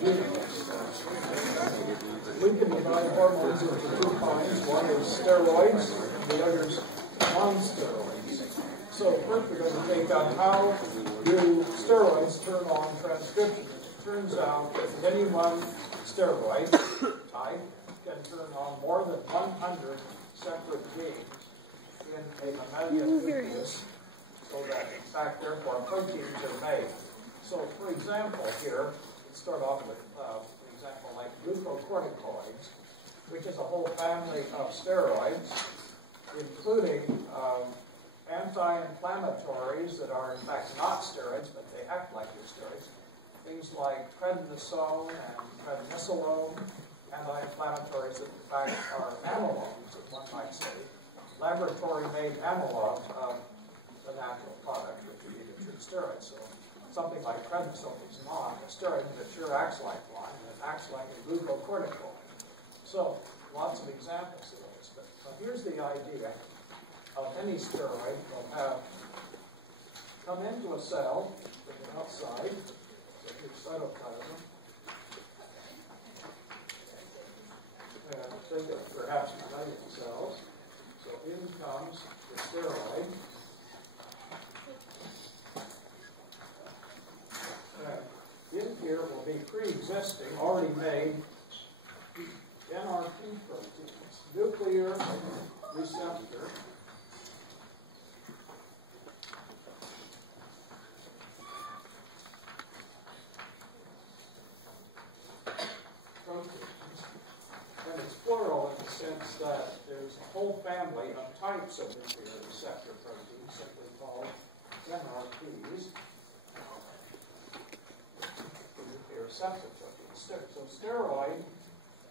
We can divide hormones into two kinds. One is steroids, and the other is non-steroids. So first we're going to take up how do steroids turn on transcription. It turns out that any one steroid type can turn on more than 100 separate genes in a mammalian nucleus, so that in fact therefore proteins are made. So for example here, let's start off with an example like glucocorticoids, which is a whole family of steroids, including anti-inflammatories that are in fact not steroids, but they act like they're steroids. Things like prednisone and prednisolone, anti-inflammatories that in fact are analogs, as one might say, laboratory-made analogs of the natural product which we need to treat steroids. So something like prednisone is not a steroid, but it sure acts like one, and it acts like a glucocorticoid. So lots of examples of those. But here's the idea of any steroid will have come into a cell from the outside, so here's cytoplasm, and think of perhaps mammalian cells. So in comes the steroid. In here will be pre-existing, already made NRP proteins, nuclear receptor proteins. And it's plural in the sense that there's a whole family of types of nuclear receptor proteins, simply called NRPs. Receptor proteins. So steroid,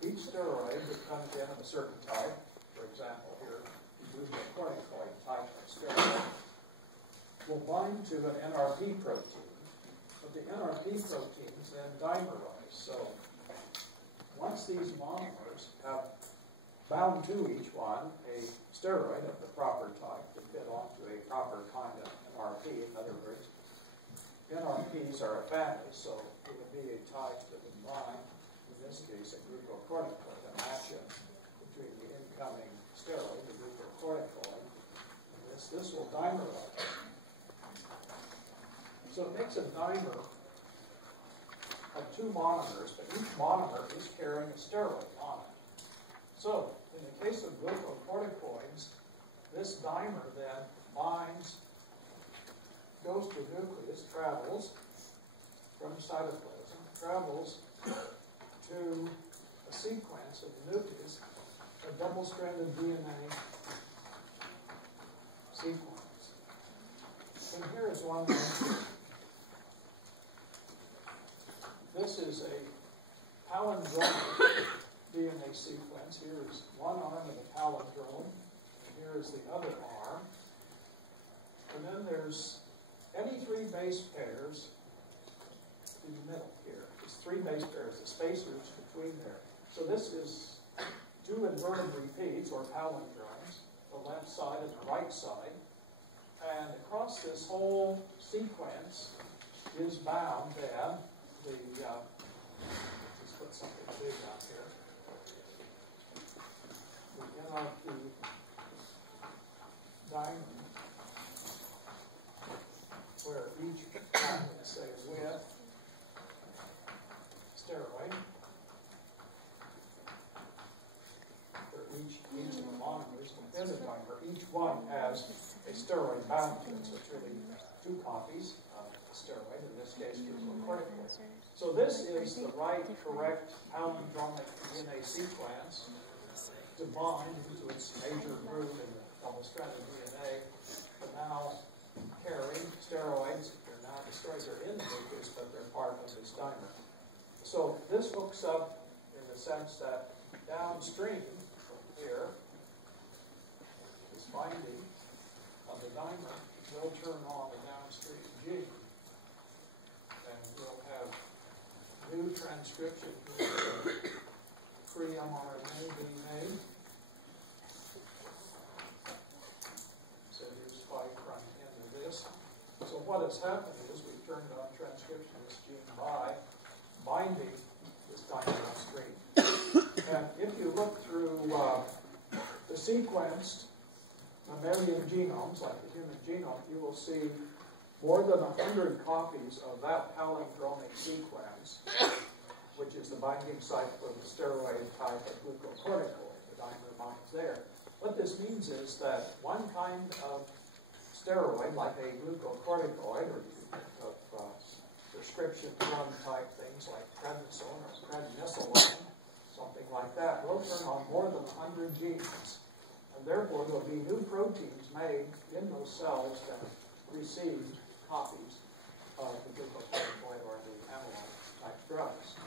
each steroid that comes in of a certain type, for example here, glucocorticoid type of steroid, will bind to an NRP protein. But the NRP proteins then dimerize. So once these monomers have bound to each one a steroid of the proper type to fit onto a proper kind of NRP, in other words, NRPs are a family, so it would be a type that would bind, in this case, a glucocorticoid, a matchup between the incoming steroid, the glucocorticoid, and this will dimerize. So it makes a dimer of two monomers, but each monomer is carrying a steroid on it. So in the case of glucocorticoids, this dimer then binds, goes to the nucleus, travels from cytoplasm, travels to a sequence of the nucleus, a double-stranded DNA sequence. And here is one more. This is a palindromic DNA sequence. Here is one arm of the palindrome, and here is the other arm. And then there's any three base pairs in the middle here. There's three base pairs, the spacers between there. So this is two inverted repeats, or palindromes, the left side and the right side. And across this whole sequence is bound then let's put something big out here. The NRP diamond, where each one, let's say, with steroid, where each of the monomers within the dimer, each one has a steroid bound to it, so it's really two copies of the steroid, in this case glucocorticoid. So this is the right, correct palindromic DNA sequence to bind into its major group in the double-stranded DNA to now carry steroids. The steroids are in the nucleus, but they're part of this dimer. So this hooks up in the sense that downstream from here, this binding of the dimer will turn on the downstream gene, and we'll have new transcription free mRNA being made. So here's 5' end of this. So what has happened is we've turned on transcription of this gene by binding sequenced mammalian genomes, like the human genome, you will see more than 100 copies of that palindromic sequence, which is the binding site for the steroid type of glucocorticoid. The dimer binds there. What this means is that one kind of steroid, like a glucocorticoid, or prescription drug type things like prednisone or prednisolone, something like that, will turn on more than 100 genes. And therefore, there will be new proteins made in those cells that receive copies of the glucocorticoid or the amyloid type drugs.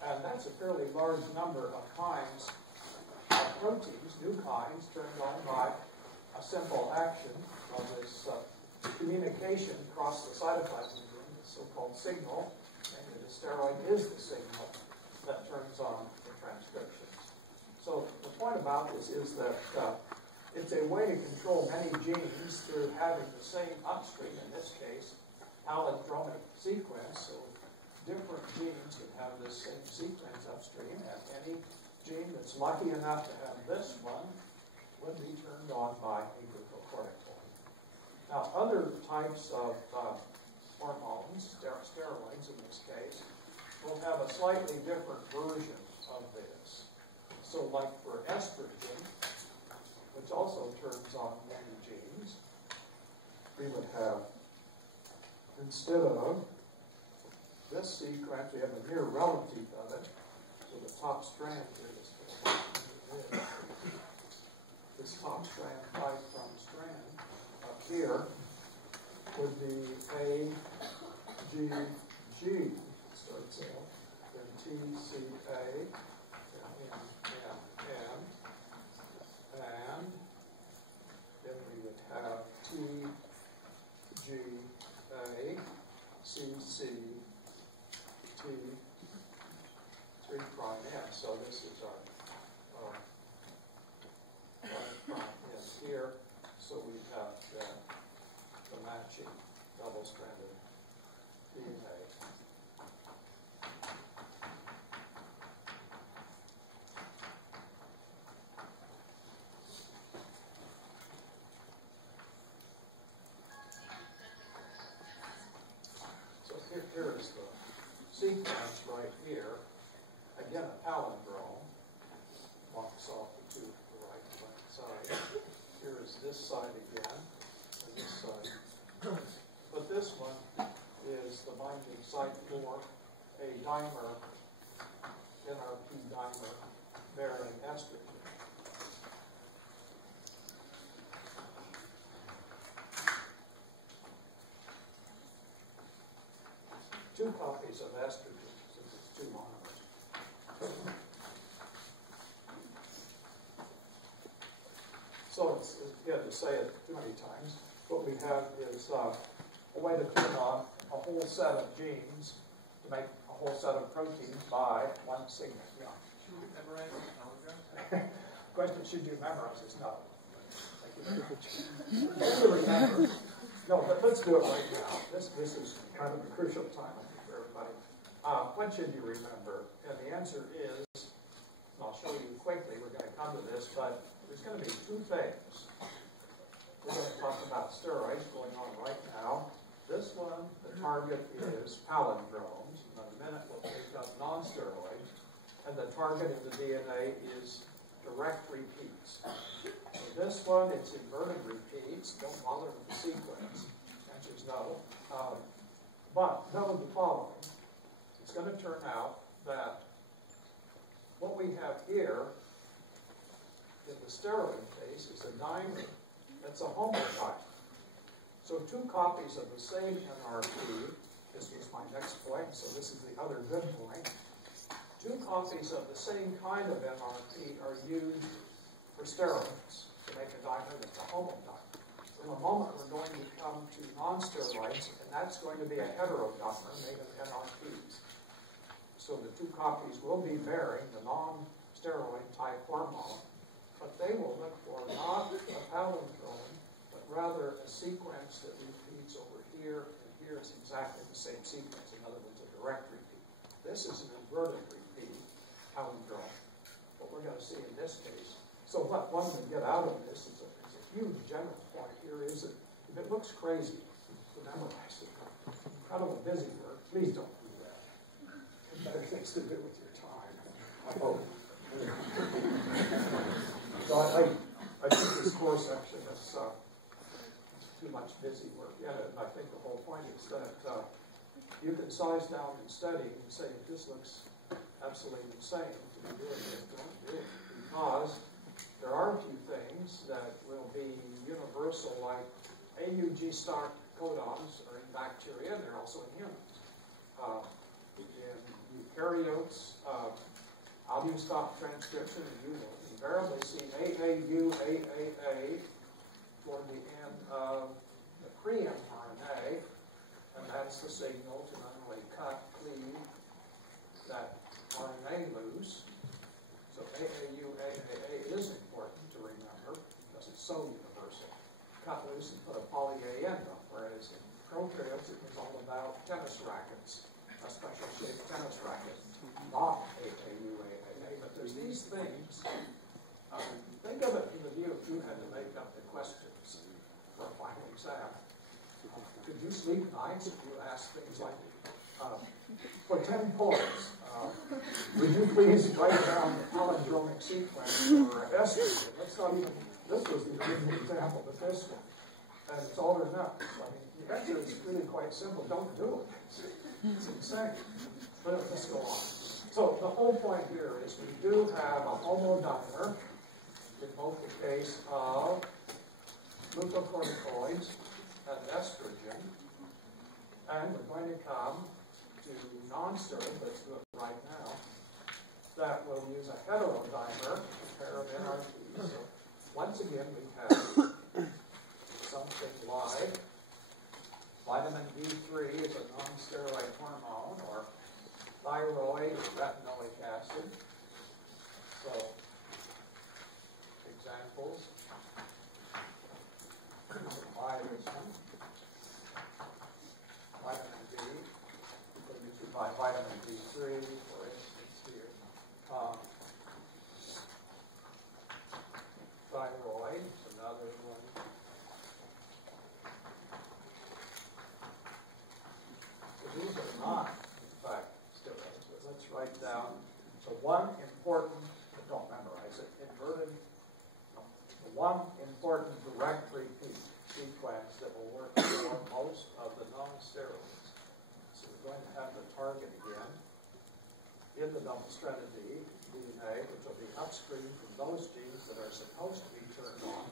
And that's a fairly large number of kinds of proteins, new kinds, turned on by a simple action of this communication across the cytoplasm, the so-called signal, and the steroid is the signal that turns on the transcriptions. So the point about this is that it's a way to control many genes through having the same upstream, in this case, palindromic sequence. So different genes can have this same sequence upstream, and any gene that's lucky enough to have this one would be turned on by a glucocorticoid. Now, other types of hormones, steroids in this case, will have a slightly different version of this. So like for estrogen, which also turns on many genes, we would have, instead of this sequence, we have a near relative of it. So the top strand here, this top strand, 5' strand, up here, would be A, G, G. Starts out, then T, C, A, N, N, and then we would have T, G, A, C, C, T, 3' S. So this is our 5' in here. So we have the matching double-stranded DNA. So here is the sequence right here. Again, a palindrome. Walks off to the right side. Here is this side again, and this side. But this one is the binding site for a dimer, NRP dimer, bearing estrogen. Two copies of estrogen, since it's two monomers. So it's, you had to say it too many times. What we have is a way to turn on a whole set of genes to make a whole set of proteins by one signal. Yeah. Should we memorize the telegram? Question, should you memorize this? No. Thank you very much. Remember. No, but let's do it right now. This is kind of a crucial time, I think, for everybody. What should you remember? And the answer is, and I'll show you quickly, we're going to come to this, but there's going to be two things. We're going to talk about steroids going on right now. This one, the target is palindromes. In a minute, we'll pick up non-steroids. And the target in the DNA is direct repeats. So this one, it's inverted repeats. Don't bother with the sequence. The answer is no. But know the following. It's going to turn out that what we have here in the steroid case is a dimer that's a homotype. So two copies of the same NRP, this was my next point, so this is the other good point. Two copies of the same kind of NRP are used for steroids to make a dimer that's a homotype. In a moment, we're going to come to non-steroids, and that's going to be a heterodimer made of NRPs. So the two copies will be bearing the non-steroid type hormone, but they will look for not a palindrome, but rather a sequence that repeats over here, and here is exactly the same sequence. In other words, a direct repeat. This is an inverted repeat palindrome, what we're going to see in this case. So So what one can get out of this is a huge general point here is that if it looks crazy to memorize it, incredible busy work, please don't do that. Better things to do with your time, I hope. So I think this core section is too much busy work in it, and I think the whole point is that you can size down and study and say, if this looks absolutely insane to be doing this, don't do it. Because there are a few things that will be universal, like AUG stock codons are in bacteria, and they're also in humans. In eukaryotes, albumin stock transcription, and you will invariably see AAU, AAA toward the end of the pre-mRNA, and that's the signal to not only cut, cleave that RNA loose. So AAU, AAA is important to remember because it's so universal. Cut loose and put a poly-A end up, whereas in prokaryotes it was all about tennis rackets, a special shaped tennis racket, not AAU, AAA. But there's these things. Think of it in the view if you had to make up the questions for a final exam. Could you sleep nights if you ask things like, for 10 points, would you please write down the palindromic sequence for estrogen? That's not even, this was the original example, but this one. And it's all or nothing. I mean, the answer is really quite simple. Don't do it. It's insane. But let's go on. So the whole point here is we do have a homodimer in both the case of glucocorticoids and estrogen. And we're going to come to non-steroid, let's do it right now, that will use a heterodimer, a pair of NRTs. So once again, we have something like vitamin D3 is a non-steroid hormone, or thyroid or retinoic acid. So, examples. Buy this one. Vitamin D. So you should buy vitamin D3, for instance, here. Thyroid is another one. So these are not, in fact, steroids, but let's write down. So one important, don't memorize it, inverted, the one important direct repeat sequence that will work for most of the non-steroids. So we're going to have the target again in the double-stranded DNA, which will be upstream from those genes that are supposed to be turned on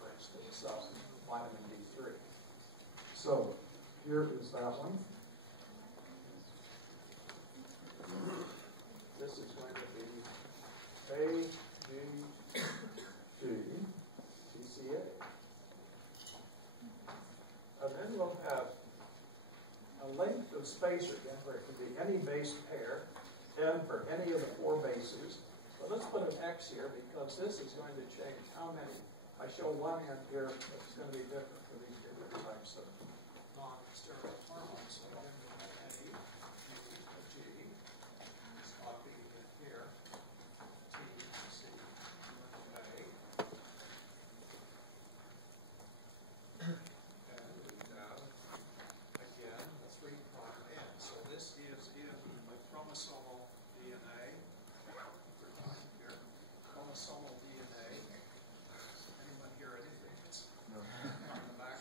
for instance, vitamin D3. So here is that one. This is going to be AGG, TCA. And then we'll have a length of spacer again, where it can be any base pair, and for any of the 4 bases. But let's put an X here because this is going to change how many. I show one end here that's going to be different for these different types of non-steroid hormones. So I'm going to have A, G, a G. Just copy it here. T, C, A. And we have, again, the 3' end. So this is in the chromosomal DNA. Here. Chromosomal DNA. Anyone hear anything? No. On the back.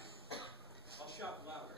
I'll shout louder.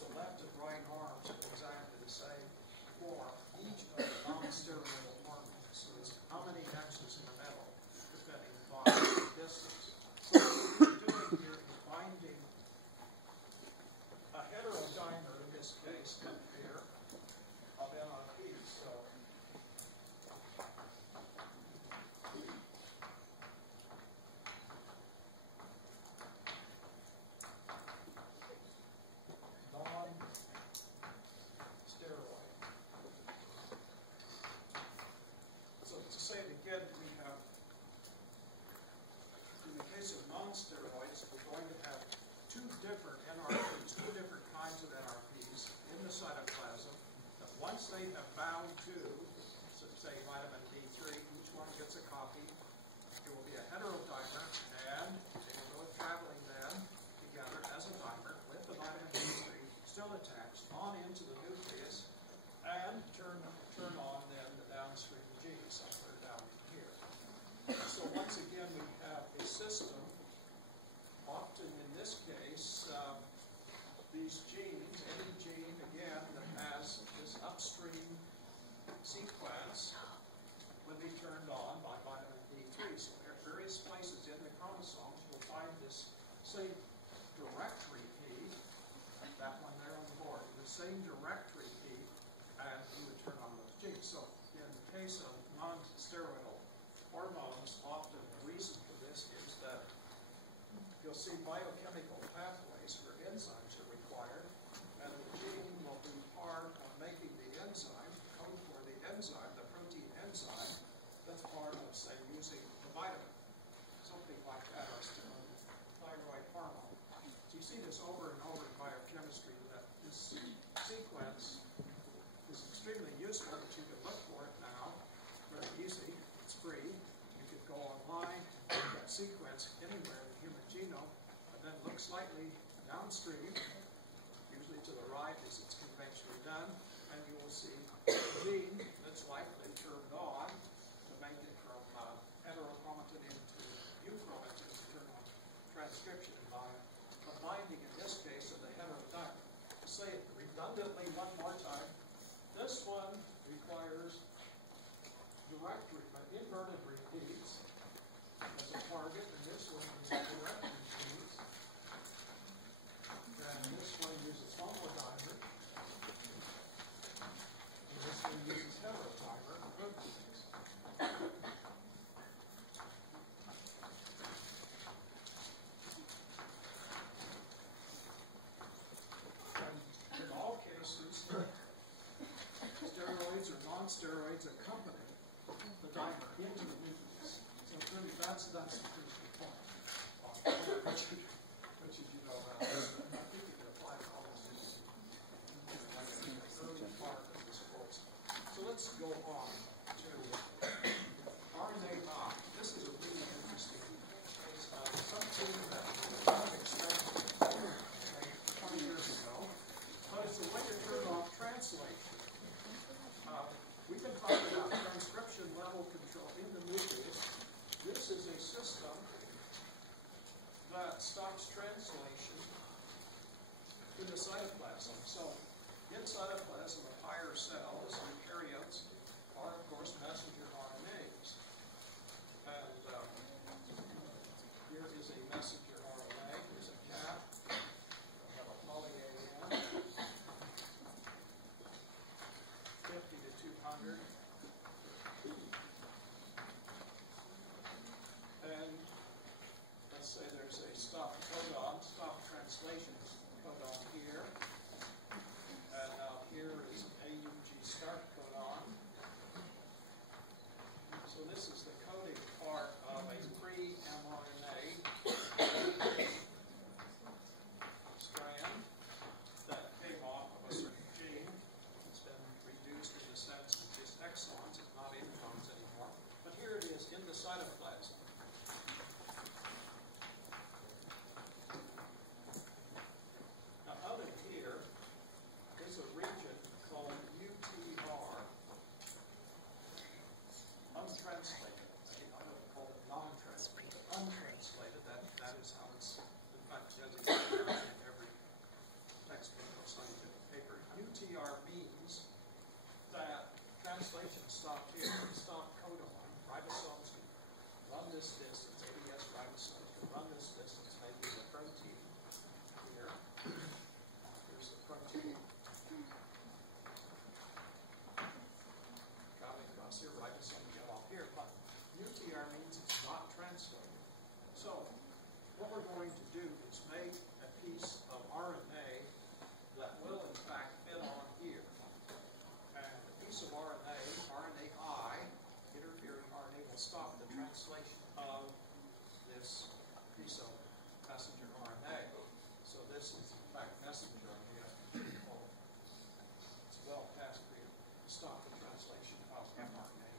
So left and right arms are exactly the same form. Each of the non-steroidal hormones. So it's how many X's in the middle, depending upon the distance. So what you're doing here is binding a heterodimer, in this case, up here, of NRP. So non-steroid. So to say it again, we have, in the case of non-steroids, we're going to have two different NRPs, two different kinds of NRPs in the cytoplasm, that once they have bound to, so say vitamin D3, each one gets a copy. It will be a heterodimer, and they will go traveling then together as a dimer with the vitamin D3 still attached on into the nucleus, and turn on then the downstream genes. I'll put it down here. So once again, we have a system. Often in this case, these genes, any gene again that has this upstream sequence, would be turned on by vitamin D3. So at various places in the chromosomes, we'll find this same direct repeat, that one there on the board, the same direct repeat, and we would turn on those genes. So in the case of non-steroidal hormones, often the reason for this is that you'll see biochemical pathways where enzymes are required, and the gene will be part of making the enzyme, code for the enzyme, the protein enzyme, that's part of, say, using the vitamin. Something like that as to thyroid hormone. So you see this over and over in biochemistry, that this sequence is extremely useful, that you can look for it now. Very easy. It's free. You could go online and get that sequence anywhere in the human genome, and then look slightly downstream, usually to the right as it's conventionally done, and you will see a gene that's likely turned on to make it from heterochromatin into euchromatin to turn on transcription by a binding, in this case, of the heterodimer. To say it redundantly one more time, this one requires direct inverted repeats as a target, and this one is direct repeats. And this one uses homodimer, and this one uses heterodimer proteins. And in all cases, steroids or non-steroids accompany the dimer into the nucleus. So really, that's the crucial point. Which you know about. I think you can apply it almost in the early part of this course. So let's go on to RNA bomb. This is a really interesting something that we expected 20 years ago, but it's a way to turn off translation. We've been talking about transcription level control in the nucleus. This is a system that stops translation in the cytoplasm. So in cytoplasm of higher cells, eukaryotes are, of course, messenger RNAs. And here is a messenger RNA. Here's a cap. We have a poly-AN. 50 to 200. And let's say there's a stop codon, stop translation codon here. stop here, stop codon. Ribosomes can run this distance, ABS ribosomes can run this distance, maybe the protein here. Here's the protein. Coming across here, ribosome get off here, but UTR means it's not translated. So, what we're going to do is make a piece of RNA that will in fact fit on here. And a piece of RNA, RNAi, interfering RNA, will stop the translation of this piece of messenger RNA. So this is in fact messenger RNA. It's well past here to stop the translation of mRNA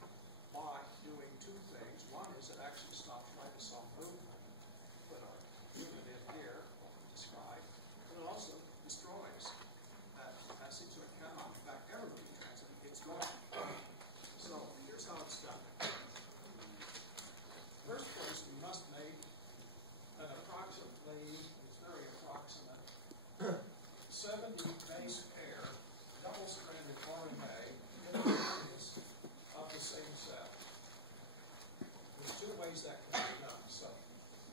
by doing two things. One is it actually stops ribosome movement. Put our unit in here, what we described, and it also destroys that message so it cannot, in fact, ever be transmitted. It's gone. So here's how it's done. First place, we must make an approximately, it's very approximate, 70 base pair double-stranded RNA in the nucleus of the same cell. There's two ways that can be done. So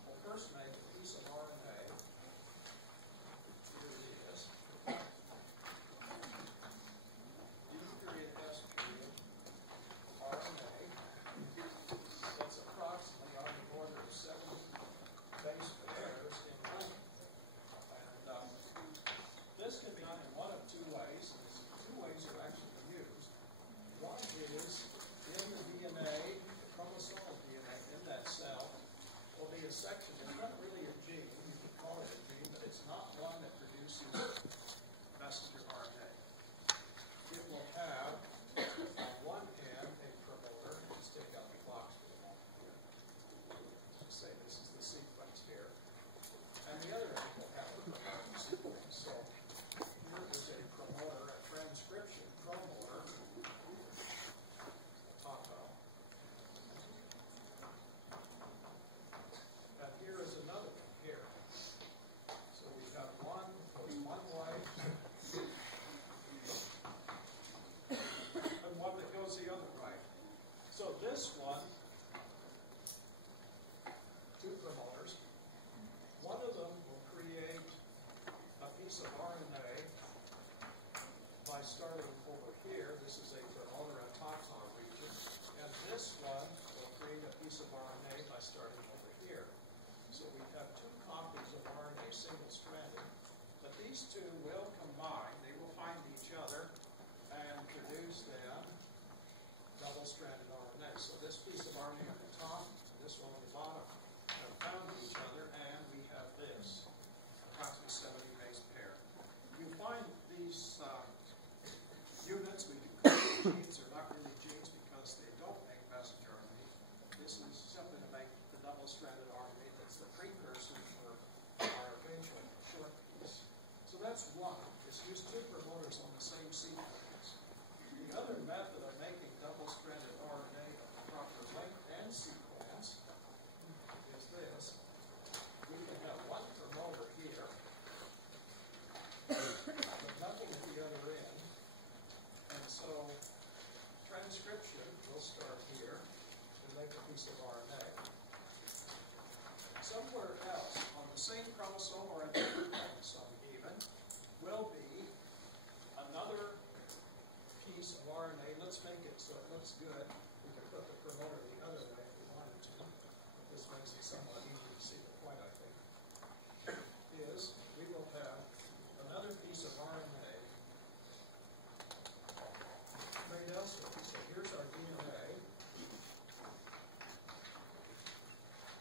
we'll first make a piece of RNA. Here it is. RNA. That's approximately on the order of 70 base pairs in length. And this can be done in one of two ways. And two ways are actually used. One is in the DNA, the chromosomal DNA in that cell, will be a section. It's not really a gene. You could call it a gene, but it's not one that produces messenger RNA. It will have on one end a promoter. Let's take out the box for a moment here. Let's say this is the sequence here. And the other end will have a promoter sequence. So here is a promoter, a transcription promoter. And here is another one here. So we've got one goes one way, and one that goes the other way. So this one, two promoters, one of them will create a piece of RNA by starting over here. This is a promoter and tautog region. And this one will create a piece of RNA by starting over here. So we have two copies of RNA single-stranded, but these two will combine. They will find each other and produce then double-stranded RNA. So this piece of RNA on the top and this one on the bottom have found each other, and we have this approximately 70 base pair. You find these units, we can call them genes. They're not really genes because they don't make messenger RNA. This is simply to make the double-stranded RNA that's the precursor for our eventual short piece. So that's one. It's use two promoters on the same sequence. The other method of making double-stranded RNA of the proper length and sequence is this. We can have one promoter here, but nothing at the other end. And so transcription will start here and make a piece of RNA. Somewhere else, on the same chromosome or a different chromosome even, will be another piece of RNA. Let's make it so it looks good. We can put the promoter the other way if we wanted to. But this makes it somewhat easier to see the point, I think. Is we will have another piece of RNA made elsewhere. So here's our DNA.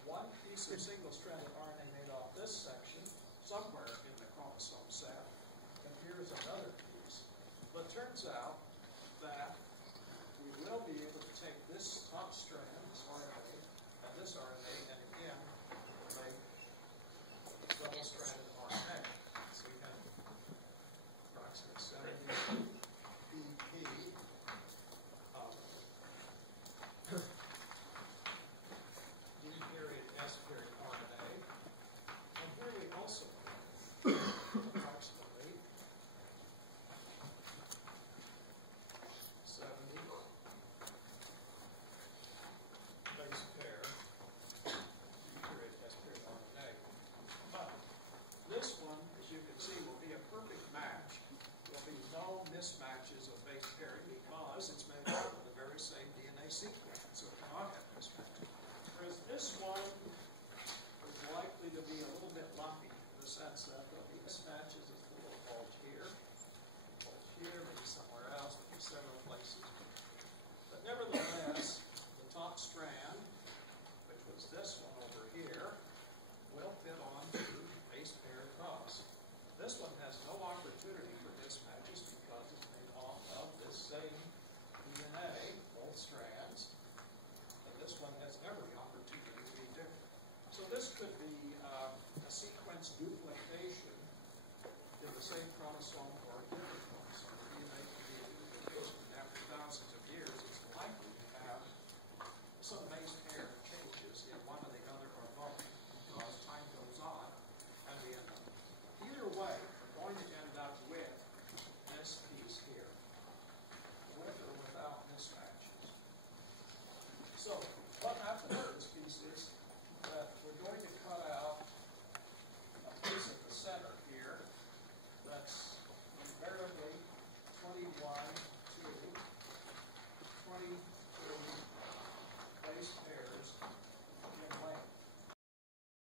One piece of single-stranded RNA made off this section, somewhere in the chromosome set. And here's another piece. But it turns out that we will be able to take this top strand, this RNA, and this RNA, and again mismatches of base pairing because it's made up of the very same DNA sequence, so it cannot have mismatches. Whereas this one is likely to be a little bit lumpy in the sense that there'll be mismatches of the little bulge here, maybe somewhere else, maybe several places. But nevertheless, the top strand, which was this one over here, will fit onto base pair cross. This one has no opportunity for mismatches because it's made off of this same DNA, both strands, and this one has every opportunity to be different. So this could be